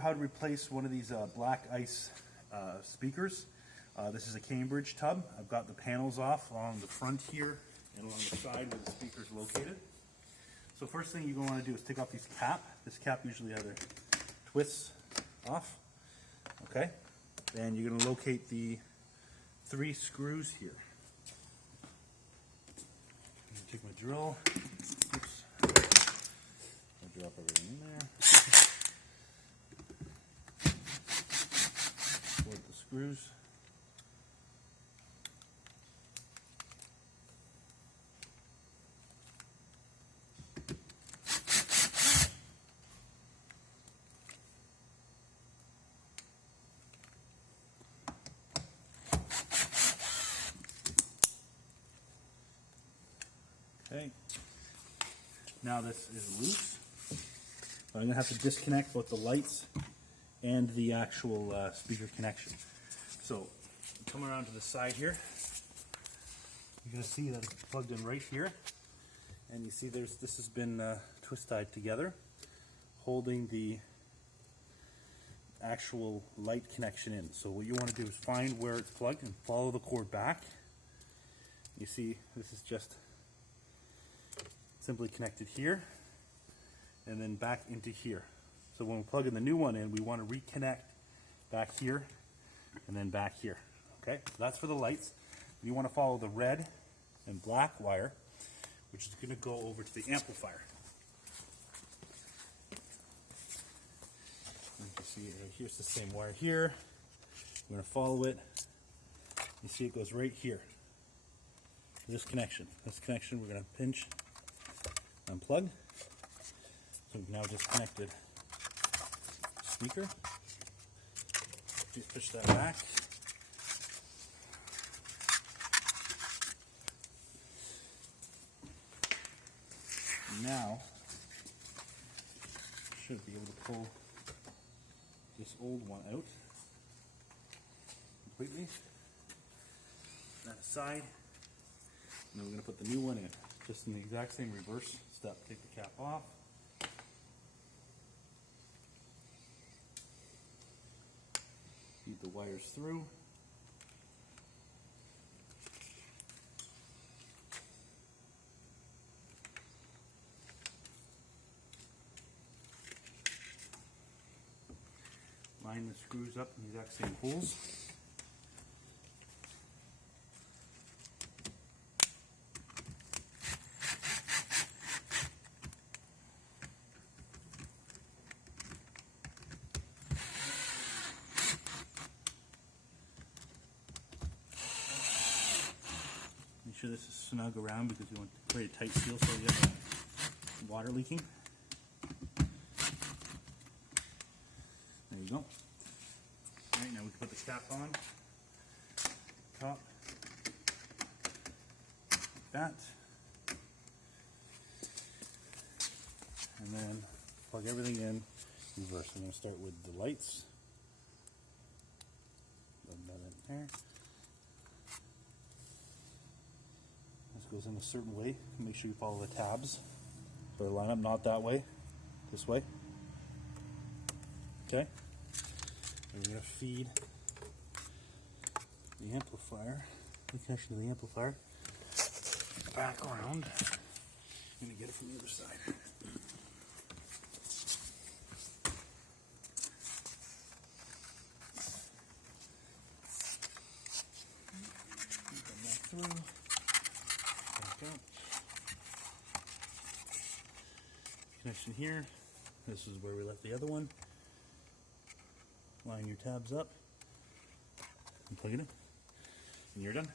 how to replace one of these black ice speakers. This is a Cambridge tub. I've got the panels off along the front here and along the side where the speaker is located. So first thing you're going to want to do is take off this cap. This cap usually either twists off. Okay. Then you're going to locate the 3 screws here. Take my drill. Oops. I'll drop everything in there. Support the screws. Okay, now this is loose. I'm going to have to disconnect both the lights and the actual speaker connection. So, come around to the side here. You're going to see that it's plugged in right here. And you see this has been twist-tied together, holding the actual light connection in. So what you want to do is find where it's plugged and follow the cord back. You see this is just simply connected here and then back into here. So when we plug in the new one in, we want to reconnect back here and then back here. Okay, so that's for the lights. You want to follow the red and black wire, which is going to go over to the amplifier. You can see here's the same wire here. We're going to follow it. You see it goes right here. This connection we're going to pinch, unplug. So we've now disconnected the speaker. Just push that back. Now, should be able to pull this old one out completely. That aside. And then we're going to put the new one in, just in the exact same reverse step. Take the cap off. Feed the wires through. Line the screws up in the exact same holes. Make sure this is snug around because you want to create a tight seal so you have water leaking. There you go. Alright, now we can put the cap on. Top. Like that. And then plug everything in reverse. I'm going to start with the lights. Plug that in there. Goes in a certain way. Make sure you follow the tabs. So they line up not that way, this way. Okay. And we're going to feed the amplifier, the connection to the amplifier, back around. I'm going to get it from the other side. Come back through. Connection here. This is where we left the other one. Line your tabs up and plug it in, and you're done.